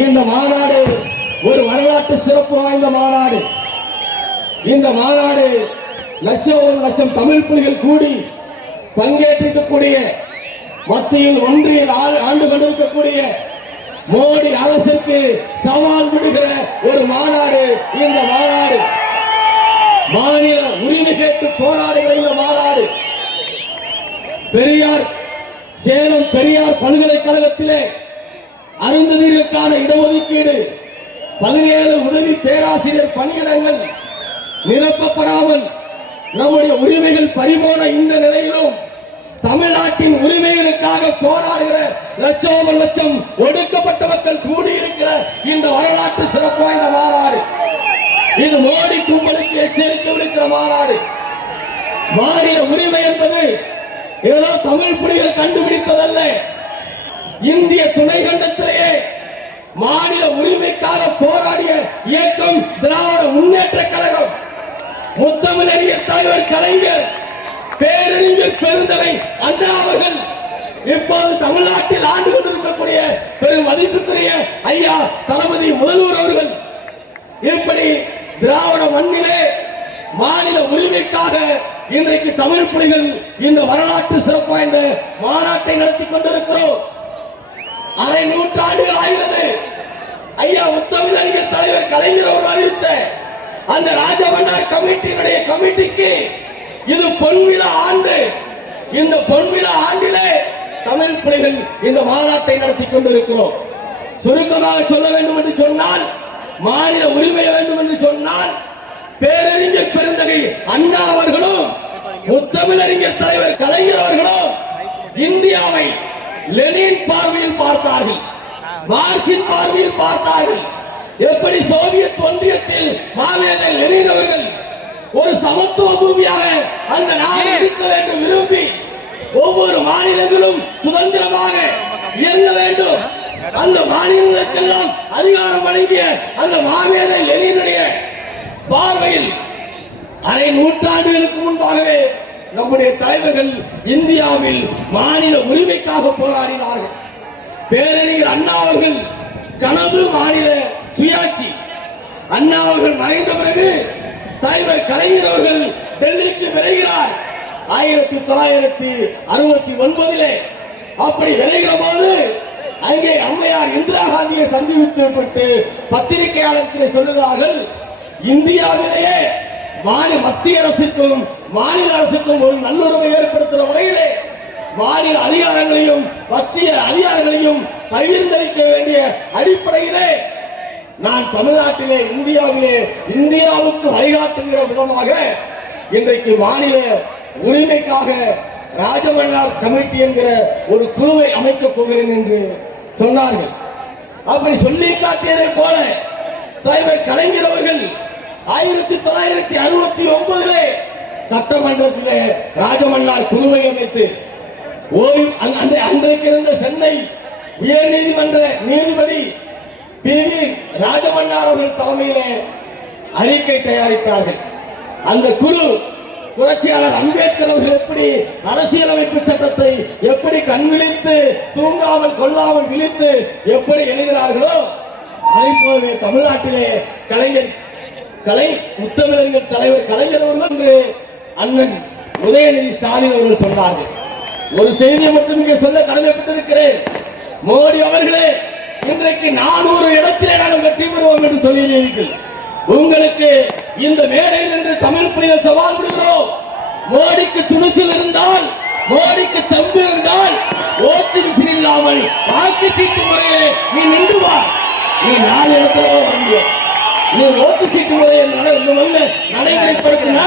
இந்த மாநாடு ஒரு வரலாற்று சிறப்பு வாய்ந்த மாநாடு. இந்த மாநாடு லட்சம் ஒரு லட்சம் தமிழ் புலிகள் கூடி பங்கேற்றிருக்கக்கூடிய மத்தியில் ஒன்றியில் ஆண்டு கொண்டிருக்கக்கூடிய மோடி அரசுக்கு சவால் விடுகிற ஒரு மாநாடு இந்த மாநாடு. மாநில உரிமை கேட்டு போராடுகிற இந்த மாநாடு. பெரியார் சேலம் பெரியார் பல்கலைக்கழகத்திலே அருந்ததிகளுக்கான இடஒதுக்கீடு பதினேழு உதவி பேராசிரியர் பணியிடங்கள் நிரப்பப்படாமல் நம்முடைய உரிமைகள் பறிபோன இந்த நிலையிலும் தமிழ்நாட்டின் உரிமைகளுக்காக போராடுகிற லட்சம் லட்சம் ஒடுக்கப்பட்ட மக்கள் கூடியிருக்கிற இந்த வரலாற்று சிறப்பு வாய்ந்த மாநாடு. இது மோடி கும்பலுக்கு எச்சரிக்கை விடுக்கிற மாநாடு. மாநில உரிமை என்பது ஏதோ தமிழ் புலிகள் கண்டுபிடித்ததல்ல. இந்திய துணை மாநில உரிமைக்காக போராடிய இயக்கம் திராவிட முன்னேற்ற கழகம். முத்தமிழறிஞர் தலைவர் கலைஞர் பேரறிஞர் பெருந்தகை அண்ணா அவர்கள் இப்போது தமிழ்நாட்டில் ஆண்டு கொண்டிருக்கக்கூடிய பெரும் மதிப்புக்குரிய ஐயா தளபதி முதல்வர் அவர்கள். இப்படி திராவிட மண்ணிலே மாநில உரிமைக்காக இன்றைக்கு தமிழ் புலிகள் இந்த வரலாற்று சிறப்பு வாய்ந்த மாநாட்டை நடத்தி கொண்டிருக்கிறோம். அரை நூற்றாண்டுகள் ஆகிறது. ஐயா தலைவர் கலைஞர் அவர் அறிவித்த அந்த ராஜபண்டார் கமிட்டியினுடைய கமிட்டிக்கு இது பொன்விழா ஆண்டு. இந்த பொன்விழா ஆண்டிலே தமிழ் பிள்ளைகள் இந்த மாநாட்டை நடத்தி கொண்டிருக்கிறோம். சுருக்கமாக சொல்ல வேண்டும் என்று சொன்னால் மாநில உரிமை வேண்டும் என்று சொன்னால் பேரறிஞர் பெருந்தகை அண்ணா அவர்களும் முத்தமிழறிஞர் தலைவர் கலைஞர் அவர்களும் இந்தியாவை லெனின் பார்வையில் பார்த்தார்கள். மார்க்சின் பார்வையில் பார்த்தார்கள். எப்படி சோவியத் ஒன்றியத்தில் மாவீரர் லெனின் அவர்கள் ஒரு சமத்துவ பூமியாக அந்த நாடு இருக்க வேண்டும் விரும்பி ஒவ்வொரு மாநிலங்களும் சுதந்திரமாக இயங்க வேண்டும். அந்த மாநிலங்களுக்கெல்லாம் அதிகாரம் வழங்கிய அந்த மாவீரர் லெனினுடைய பார்வையில் அரை நூற்றாண்டுகளுக்கு முன்பாகவே நம்முடைய தலைவர்கள் இந்தியாவில் மாநில உரிமைக்காக போராடினார்கள். பேரறிஞர் அண்ணா அவர்கள் கனவு மாநில சுயாட்சி. அண்ணா அவர்கள் மறைந்த பிறகு தலைவர் கலைஞர் அவர்கள் டெல்லிக்கு விரைகிறார். ஆயிரத்தி தொள்ளாயிரத்தி அறுபத்தி ஒன்பதிலே அப்படி விரைகிற போது அங்கே அம்மையார் இந்திரா காந்தியை சந்தித்து விட்டு சொல்லுகிறார்கள் இந்தியாவிலேயே மாநில மத்திய அரசுக்கும் மாநில அரசுக்கும் ஒரு நல்லுறவை ஏற்படுத்துகிற வகையிலே மாநில அதிகாரங்களையும் மத்திய அதிகாரங்களையும் பகிர்ந்தளிக்க வேண்டிய அடிப்படையிலே நான் தமிழ்நாட்டிலே இந்தியாவிலே இந்தியாவுக்கு வழிகாட்டுகிற விதமாக இன்றைக்கு மாநில உரிமைக்காக ராஜமன்னார் கமிட்டி என்கிற ஒரு குழுவை அமைக்கப் போகிறேன் என்று சொன்னார்கள். அப்படி சொல்லி காட்டியதை போல தலைவர் கலைஞர் அவர்கள் ஆயிரத்தி தொள்ளாயிரத்தி அறுபத்தி ஒன்பதிலே சட்டமன்றத்திலே ராஜமன்னார் குழுவை அமைத்து ஓய்வு அன்றைக்கு இருந்த சென்னை உயர் நீதிமன்ற நீதிபதி பி வி ராஜமன்னார் அவர்கள் தலைமையிலே அறிக்கை தயாரித்தார்கள். அந்த குழு புரட்சியாளர் அம்பேத்கர் அவர்கள் எப்படி அரசியலமைப்பு சட்டத்தை எப்படி கண் விழித்து தூங்காமல் கொள்ளாமல் விழித்து எப்படி எழுதினார்களோ அதை போலவே தமிழ்நாட்டிலே கலைஞர் கலை முத்தமிழர்கள் தலைவர் கலைஞர் அவர்கள் அண்ணன் உதயநிதி ஸ்டாலின் அவர்கள் சொன்னார்கள். ஒரு செய்தியை மட்டும் இங்கே சொல்ல கடமைப்பட்டிருக்கிறேன். மோடி அவர்களே இன்றைக்கு நானூறு இடத்திலே நாங்கள் வெற்றி பெறுவோம் என்று சொல்கிறீர்கள் உங்களுக்கு இந்த மேடையில் என்று தமிழ் புலிகள் சவால் விடுகிறோம். மோடிக்கு துணிச்சல் இருந்தால் மோடிக்கு தம்பு இருந்தால் ஓட்டு விசில் இல்லாமல் வாக்கு சீட்டு முறையிலே நீ நின்று வா. நீ நாலு இடத்துல வர நீ ஓட்டு சீட்டு முறையை இந்த மண்ணில நடைமுறைப்படுத்தினா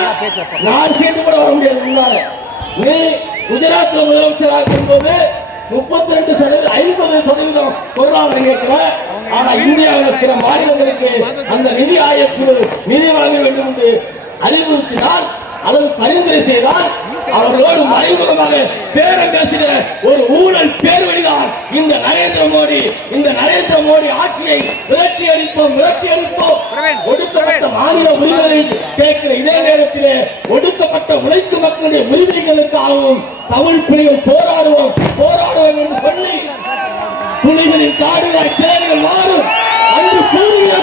நாலு சீட்டு கூட வர முடியாது முன்னால நீ குஜராத்ல முதலமைச்சராக இருக்கும்போது முப்பத்தி ரெண்டு சதவீதம் ஐம்பது சதவீதம் பொருளாதாரம் கேட்கிற ஆனா இந்தியாவில் இருக்கிற மாநிலங்களுக்கு அந்த நிதி ஆயோக் குழு நிதி வழங்க வேண்டும் என்று அறிவுறுத்தினால் அல்லது பரிந்துரை செய்தால் அவர்களோடு மறைமுகமாக பேரம் பேசுகிற ஒரு ஊழல் பேர்வழிதான் இந்த நரேந்திர மோடி. இந்த நரேந்திர மோடி ஆட்சியை விரட்டி அடிப்போம் விரட்டி அடிப்போம். ஒடுக்கப்பட்ட மாநில உரிமைகளை கேட்கிற இதே நேரத்திலே ஒடுக்கப்பட்ட உழைக்கும் மக்களுடைய உரிமைகளுக்காகவும் தமிழ் பிரிவு போராடுவோம் போராடுவோம் என்று சொல்லி புலிகளின் காடுகள் சேர்கள் மாறும். அன்று கூறுகிற